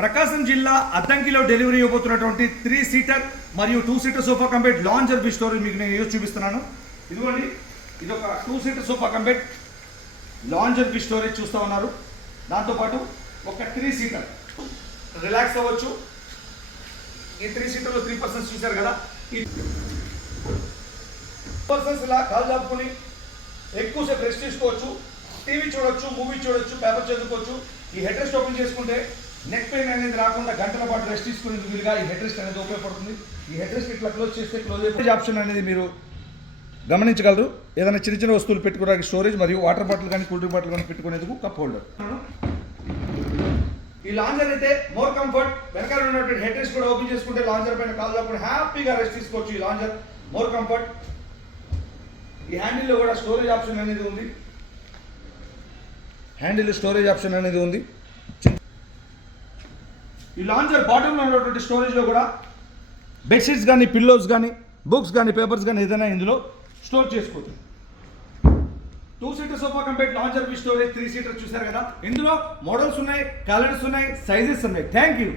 ప్రకాశం జిల్లా అద్దంకిలో డెలివరీ ఇవ్వబోతున్నటువంటి త్రీ సీటర్ మరియు two seater sofa cum bed lounger B storage మీకు నేను ఈరోజు చూపిస్తున్నాను. ఇదిగోండి ఇది ఒక two seater sofa cum bed lounger B storage చూస్తూ ఉన్నారు. దాంతోపాటు ఒక త్రీ సీటర్ రిలాక్స్ అవ్వచ్చు. ఈ త్రీ సీటర్లో త్రీ పర్సన్స్ చూశారు కదా? ఈ పర్సన్స్ ఇలా కాలు చాపుకొని ఎక్కువసేపు రెస్ట్ తీసుకోవచ్చు. టీవీ చూడొచ్చు మూవీ చూడొచ్చు పేపర్ చదువుకోవచ్చు. ఈ హెడ్ రెస్ట్ ఓపెన్ చేసుకుంటే నెక్ పెయిన్ అనేది రాకుండా గంటల పాటు రెస్ట్ తీసుకునేందుకు వీలుగా ఈ హెడ్ రెస్ట్ అనేది ఉపయోగపడుతుంది. ఈ హెడ్ రెస్ట్ ఇట్లా క్లోజ్ చేస్తే క్లోజ్ అయిపోయి ఆప్షన్ అనేది మీరు గమనించగలరు. ఏదైనా చిన్న చిన్న వస్తువులు పెట్టుకోవడానికి స్టోరేజ్ మరియు వాటర్ బాటిల్ కానీ కూల్ డ్రింక్ బాటిల్ కానీ పెట్టుకునేందుకు కప్ హోల్డర్ ఈ లాంజర్ అయితే మోర్ కంఫర్ట్ వెనకాల ఉన్నటువంటి హెడ్ రెస్ట్ కూడా ఓపెన్ చేసుకుంటే లాంజర్ పైన కాల్లో కూడా హ్యాపీగా రెస్ట్ తీసుకోవచ్చు ఈ లాంజర్ మోర్ కంఫర్ట్ ఈ హ్యాండిల్లో కూడా స్టోరేజ్ ఆప్షన్ అనేది ఉంది. హ్యాండిల్ స్టోరేజ్ ఆప్షన్ అనేది ఉంది. ఈ లాంజర్ బాటంలో ఉన్నటువంటి స్టోరేజ్లో కూడా బెడ్షీట్స్ కానీ పిల్లోస్ కానీ బుక్స్ కానీ పేపర్స్ కానీ ఏదైనా ఇందులో స్టోర్ చేసుకోవచ్చు. Two seater sofa cum bed lounger B storage three seater చూసారు కదా? ఇందులో మోడల్స్ ఉన్నాయి కలర్స్ ఉన్నాయి సైజెస్ ఉన్నాయి. Thank you